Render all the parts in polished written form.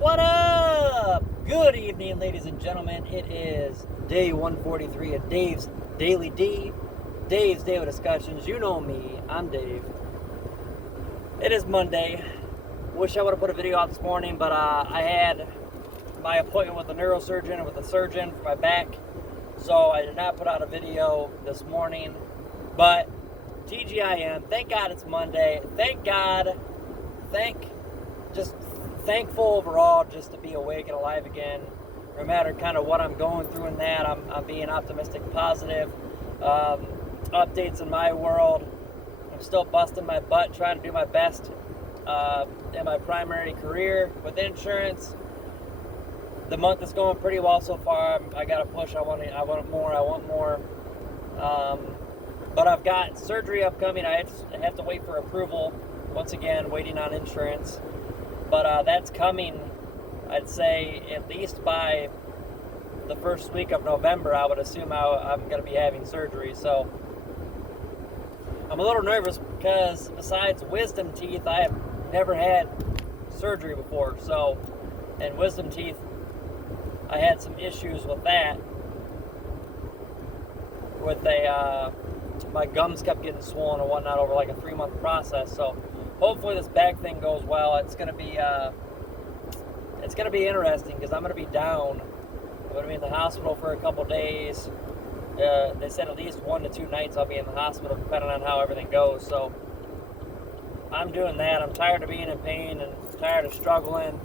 What up? Good evening, ladies and gentlemen. It is day 143 of Dave's Daily D. Dave's Daily Discussions. You know me. I'm Dave. It is Monday. Wish I would have put a video out this morning, but I had my appointment with a neurosurgeon and with a surgeon for my back, so I did not put out a video this morning. But T.G.I.M. Thank God it's Monday. Thank God. Thankful overall just to be awake and alive again. No matter kind of what I'm going through in that, I'm being optimistic, positive. Updates in my world. I'm still busting my butt, trying to do my best in my primary career with insurance. The month is going pretty well so far. I got to push. I want more. But I've got surgery upcoming. I have to wait for approval. Once again, waiting on insurance. But that's coming, I'd say, at least by the first week of November. I would assume I'm going to be having surgery. So I'm a little nervous because besides wisdom teeth, I have never had surgery before. So, and wisdom teeth, I had some issues with that. My gums kept getting swollen and whatnot over like a 3-month process. So hopefully this back thing goes well. It's gonna be interesting because I'm gonna be down. I'm gonna be in the hospital for a couple days. They said at least 1 to 2 nights I'll be in the hospital, depending on how everything goes. So I'm doing that. I'm tired of being in pain and tired of struggling.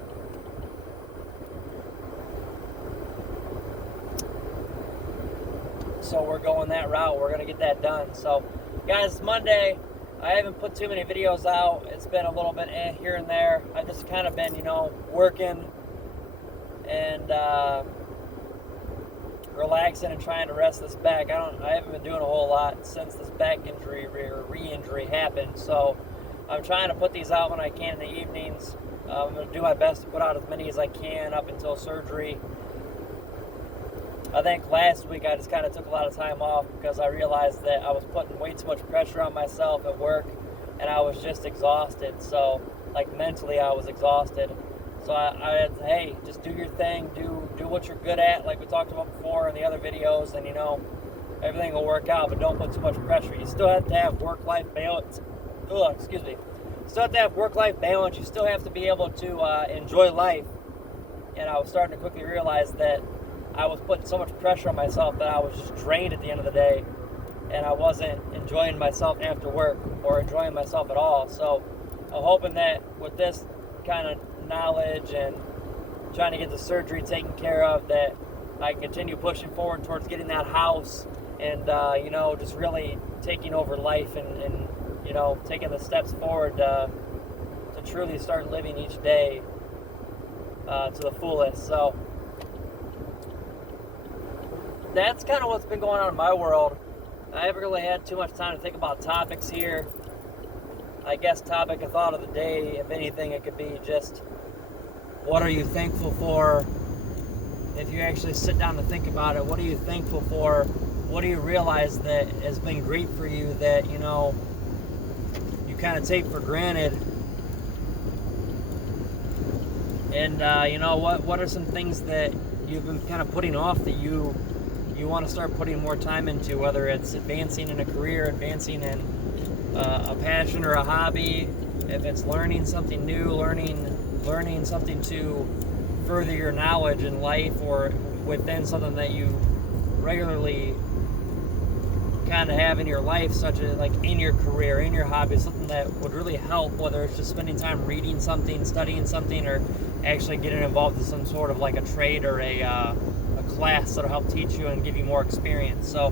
So we're going that route. We're gonna get that done. So, guys, it's Monday. I haven't put too many videos out. It's been a little bit here and there. I've just kind of been, working and relaxing and trying to rest this back. I haven't been doing a whole lot since this back injury or re-injury happened. So I'm trying to put these out when I can in the evenings. I'm going to do my best to put out as many as I can up until surgery. I think last week I just kind of took a lot of time off because I realized that I was putting way too much pressure on myself at work and I was just exhausted. So, like, mentally I was exhausted. So I had, hey, just do your thing, do what you're good at, like we talked about before in the other videos, and everything will work out, but don't put too much pressure. You still have to have work-life balance. Still have to have work-life balance. You still have to be able to enjoy life. And I was starting to quickly realize that I was putting so much pressure on myself that I was just drained at the end of the day, and I wasn't enjoying myself after work or enjoying myself at all. So I'm hoping that with this kind of knowledge and trying to get the surgery taken care of, that I can continue pushing forward towards getting that house and just really taking over life and taking the steps forward to truly start living each day to the fullest. So that's kind of what's been going on in my world. I haven't really had too much time to think about topics here. I guess topic of thought of the day, if anything, it could be just, what are you thankful for? If you actually sit down and think about it, what are you thankful for? What do you realize that has been great for you that, you kind of take for granted? And, what are some things that you've been kind of putting off that you want to start putting more time into, whether it's advancing in a career, advancing in a passion or a hobby, if it's learning something new, learning something to further your knowledge in life or within something that you regularly kind of have in your life, such as like in your career, in your hobby, something that would really help, whether it's just spending time reading something, studying something, or actually getting involved in some sort of like a trade or a class that'll help teach you and give you more experience. So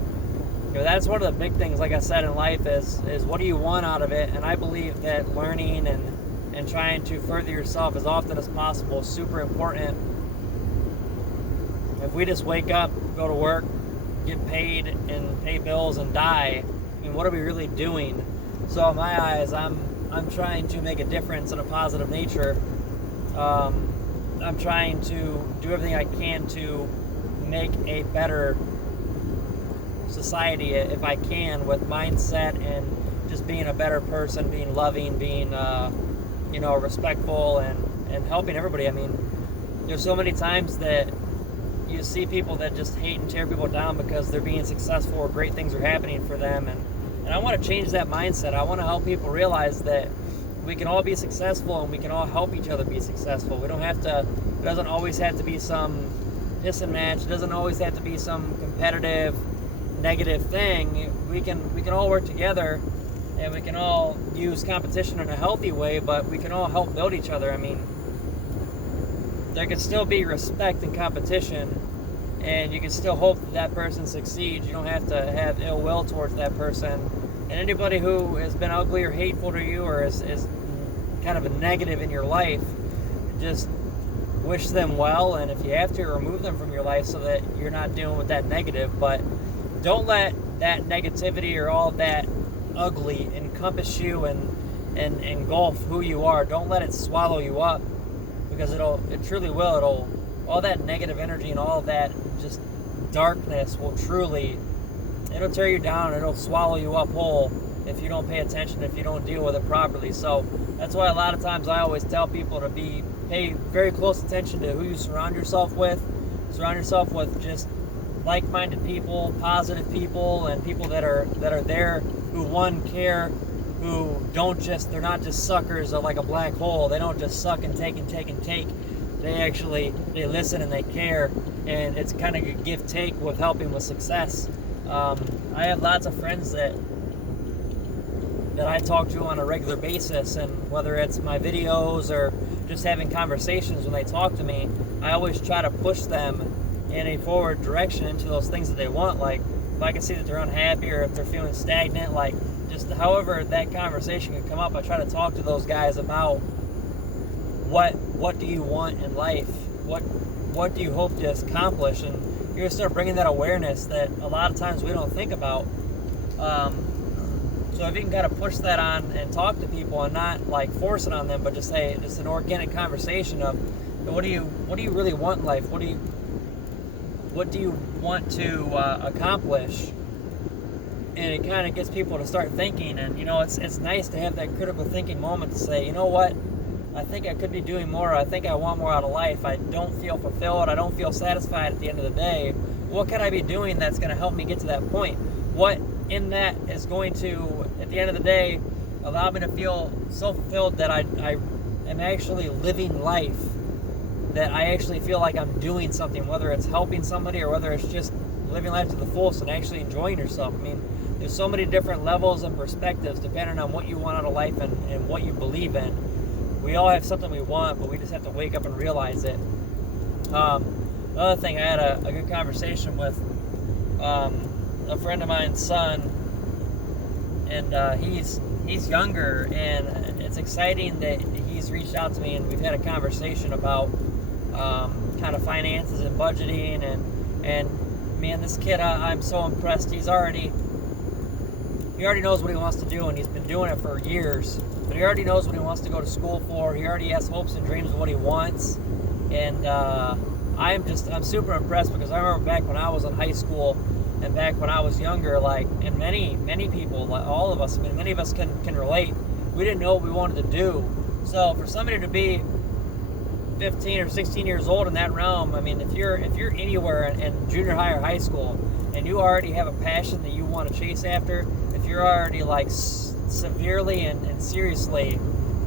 that's one of the big things, like I said, in life is what do you want out of it? And I believe that learning and trying to further yourself as often as possible is super important. If we just wake up, go to work, get paid and pay bills and die, what are we really doing? So in my eyes, I'm trying to make a difference in a positive nature. I'm trying to do everything I can to make a better society if I can, with mindset and just being a better person, being loving, being respectful and helping everybody. I mean, there's so many times that you see people that just hate and tear people down because they're being successful or great things are happening for them. And I want to change that mindset. I want to help people realize that we can all be successful and we can all help each other be successful. We don't have to, it doesn't always have to be some piss and match. It doesn't always have to be some competitive, negative thing. We can all work together, and we can all use competition in a healthy way, but we can all help build each other. I mean, there can still be respect in competition, and you can still hope that that person succeeds. You don't have to have ill will towards that person. And anybody who has been ugly or hateful to you, or is kind of a negative in your life, just wish them well, and if you have to, remove them from your life so that you're not dealing with that negative. But don't let that negativity or all that ugly encompass you and engulf who you are. Don't let it swallow you up, because it truly will. All that negative energy and all that just darkness will truly, it'll tear you down. It'll swallow you up whole if you don't pay attention, if you don't deal with it properly. So that's why a lot of times I always tell people to pay very close attention to who you surround yourself with. Surround yourself with just like-minded people, positive people, and people that are there who care, who they're not just suckers of like a black hole. They don't just suck and take and take and take. They listen and they care, and it's kind of a give-take with helping with success. I have lots of friends that I talk to on a regular basis, and whether it's my videos or just having conversations when they talk to me, I always try to push them in a forward direction into those things that they want. Like, if I can see that they're unhappy or if they're feeling stagnant, like, just however that conversation can come up, I try to talk to those guys about what do you want in life? What do you hope to accomplish? And you're going to start bringing that awareness that a lot of times we don't think about. So if you can kind of push that on and talk to people and not like force it on them, but just say, just an organic conversation of, what do you really want in life? What do you want to accomplish? And it kind of gets people to start thinking. And it's nice to have that critical thinking moment to say, you know what, I think I could be doing more. I think I want more out of life. I don't feel fulfilled. I don't feel satisfied at the end of the day. What could I be doing that's going to help me get to that point? What in that is going to, at the end of the day, allow me to feel so fulfilled that I am actually living life, that I actually feel like I'm doing something, whether it's helping somebody or whether it's just living life to the fullest and actually enjoying yourself. I mean, there's so many different levels and perspectives depending on what you want out of life and what you believe in. We all have something we want, but we just have to wake up and realize it. Another thing, I had a good conversation with a friend of mine's son, and he's younger, and it's exciting that he's reached out to me and we've had a conversation about kind of finances and budgeting, and man, this kid, I'm so impressed. He already knows what he wants to do, and he's been doing it for years. But he already knows what he wants to go to school for. He already has hopes and dreams of what he wants. And I'm super impressed, because I remember back when I was in high school and back when I was younger, like, and many people, like all of us, I mean, many of us can relate. We didn't know what we wanted to do. So for somebody to be 15 or 16 years old in that realm, I mean, if you're anywhere in junior high or high school and you already have a passion that you want to chase after, if you're already like severely and seriously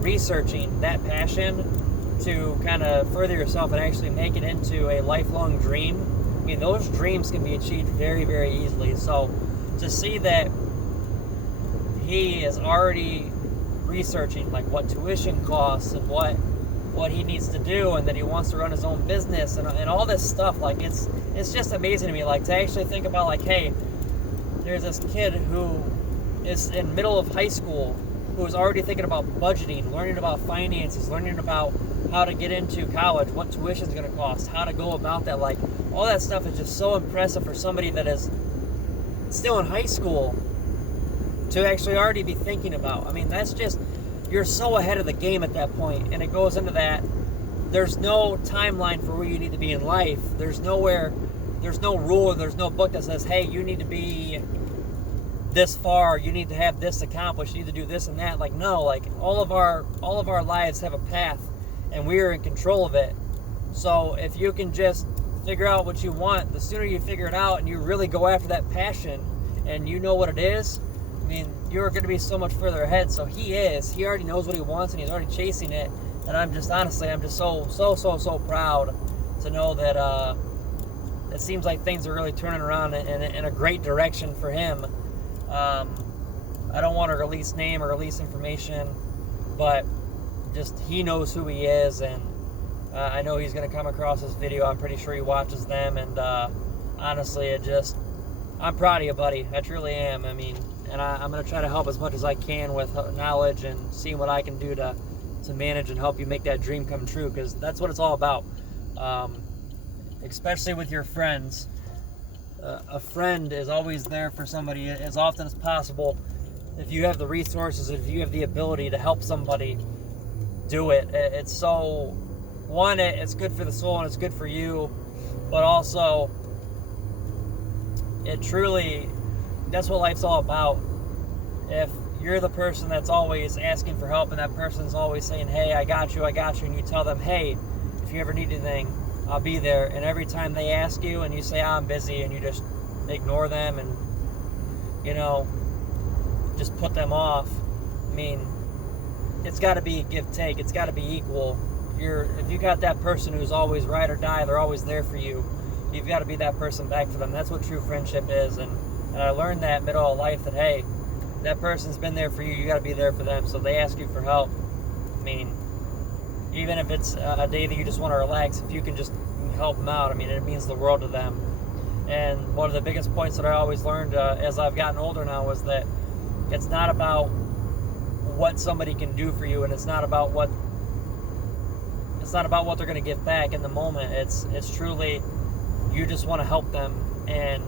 researching that passion to kind of further yourself and actually make it into a lifelong dream, I mean, those dreams can be achieved very, very easily. So to see that he is already researching like what tuition costs and what he needs to do, and that he wants to run his own business and all this stuff, like it's just amazing to me, like to actually think about like, hey, there's this kid who is in middle of high school who is already thinking about budgeting, learning about finances, learning about how to get into college, what tuition is going to cost, how to go about that. Like, all that stuff is just so impressive for somebody that is still in high school to actually already be thinking about. I mean, that's just, you're so ahead of the game at that point. And it goes into that, there's no timeline for where you need to be in life. There's no rule, there's no book that says, hey, you need to be this far, you need to have this accomplished, you need to do this and that. Like, no, like all of our lives have a path, and we are in control of it. So if you can just figure out what you want, the sooner you figure it out and you really go after that passion and you know what it is, I mean, you're going to be so much further ahead. So he already knows what he wants and he's already chasing it. And I'm just so proud to know that it seems like things are really turning around in a great direction for him. I don't want to release name or release information, but just he knows who he is, and I know he's going to come across this video. I'm pretty sure he watches them, and honestly, I'm proud of you, buddy. I truly am. I mean, and I'm going to try to help as much as I can with knowledge and seeing what I can do to manage and help you make that dream come true, because that's what it's all about. Especially with your friends. A friend is always there for somebody as often as possible. If you have the resources, if you have the ability to help somebody, do it. It's so, one, it's good for the soul and it's good for you, but also it truly, that's what life's all about. If you're the person that's always asking for help and that person's always saying, hey, I got you, and you tell them, hey, if you ever need anything, I'll be there. And every time they ask you and you say, I'm busy, and you just ignore them and, just put them off, I mean, it's got to be a give-take. It's got to be equal. If you got that person who's always ride or die, they're always there for you, you've got to be that person back for them. That's what true friendship is. And I learned that middle of life, that, hey, that person's been there for you, you got to be there for them. So they ask you for help. I mean, even if it's a day that you just want to relax, if you can just help them out, I mean, it means the world to them. And one of the biggest points that I always learned as I've gotten older now was that it's not about what somebody can do for you, and it's not about what they're going to give back in the moment. It's truly, you just want to help them, and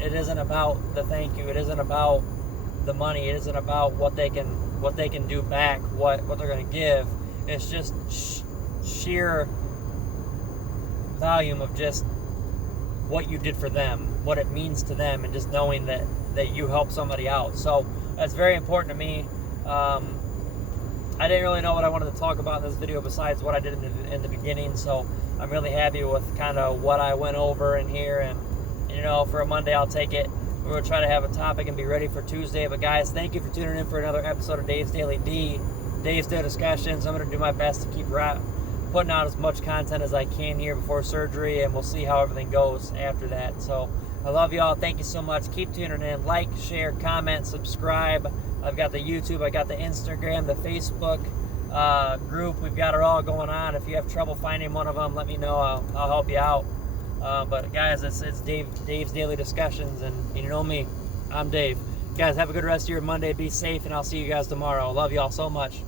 it isn't about the thank you. It isn't about the money. It isn't about what they can do back, what they're going to give. It's just sheer volume of just what you did for them, what it means to them, and just knowing that you helped somebody out. So that's very important to me. I didn't really know what I wanted to talk about in this video besides what I did in the beginning, so I'm really happy with kind of what I went over in here. And for a Monday, I'll take it. We're going to try to have a topic and be ready for Tuesday. But guys, thank you for tuning in for another episode of Dave's Daily Discussions. I'm going to do my best to keep putting out as much content as I can here before surgery, and we'll see how everything goes after that. So I love y'all. Thank you so much. Keep tuning in. Like, share, comment, subscribe. I've got the YouTube, I got the Instagram, the Facebook group. We've got it all going on. If you have trouble finding one of them, let me know. I'll help you out. But guys, it's Dave's Daily Discussions, and you know me, I'm Dave. Guys, have a good rest of your Monday. Be safe, and I'll see you guys tomorrow. Love y'all so much.